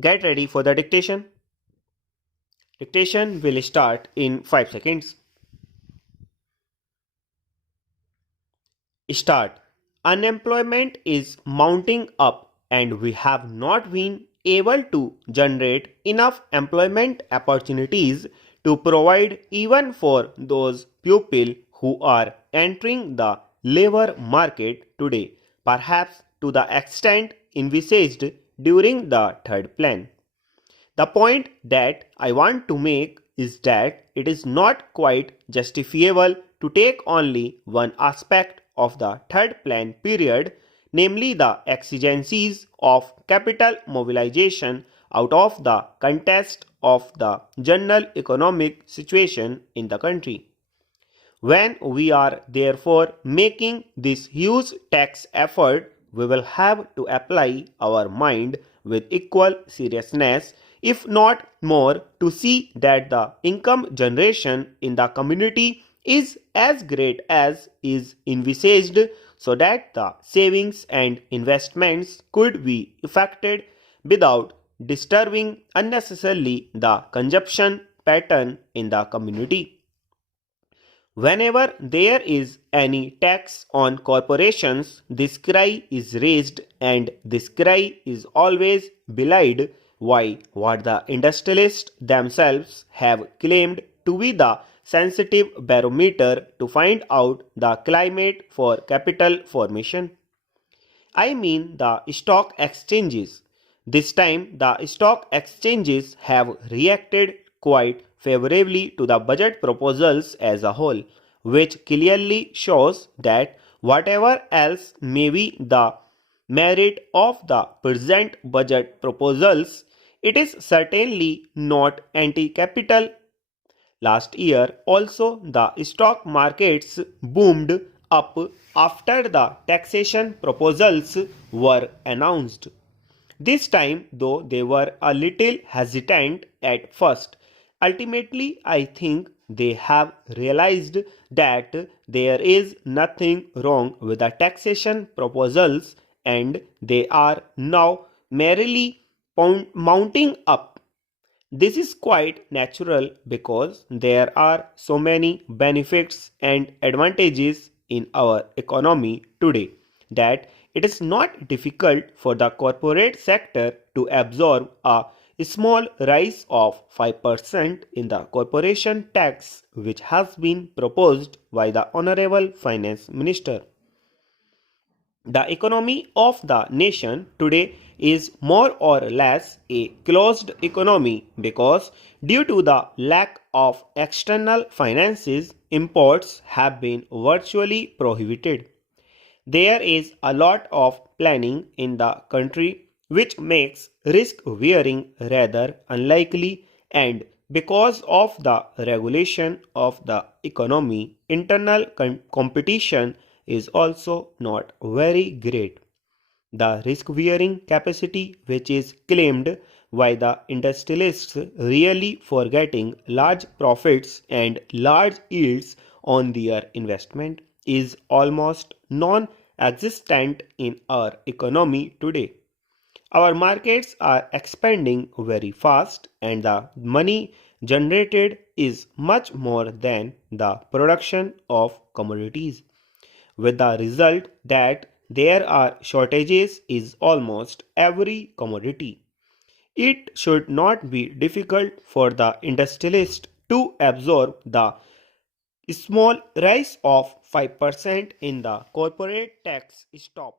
Get ready for the dictation. Dictation will start in 5 seconds. Start. Unemployment is mounting up and we have not been able to generate enough employment opportunities to provide even for those people who are entering the labor market today, perhaps to the extent envisaged during the third plan. The point that I want to make is that it is not quite justifiable to take only one aspect of the third plan period, namely the exigencies of capital mobilization, out of the context of the general economic situation in the country. When we are therefore making this huge tax effort, we will have to apply our mind with equal seriousness, if not more, to see that the income generation in the community is as great as is envisaged, so that the savings and investments could be effected without disturbing unnecessarily the consumption pattern in the community. Whenever there is any tax on corporations, this cry is raised, and this cry is always belied by what the industrialists themselves have claimed to be the sensitive barometer to find out the climate for capital formation. I mean the stock exchanges. This time, the stock exchanges have reacted quite favorably to the budget proposals as a whole, which clearly shows that whatever else may be the merit of the present budget proposals, it is certainly not anti-capital. Last year also the stock markets boomed up after the taxation proposals were announced. This time, though they were a little hesitant at first, ultimately I think they have realized that there is nothing wrong with the taxation proposals, and they are now merely mounting up. This is quite natural because there are so many benefits and advantages in our economy today that it is not difficult for the corporate sector to absorb a small rise of 5% in the corporation tax, which has been proposed by the Honorable Finance Minister. The economy of the nation today is more or less a closed economy because, due to the lack of external finances, imports have been virtually prohibited. There is a lot of planning in the country which makes risk bearing rather unlikely, and because of the regulation of the economy, internal competition is also not very great. The risk bearing capacity, which is claimed by the industrialists, really forgetting large profits and large yields on their investment, is almost non existent in our economy today. Our markets are expanding very fast, and the money generated is much more than the production of commodities, with the result that there are shortages in almost every commodity. It should not be difficult for the industrialist to absorb the small rise of 5% in the corporate tax stop.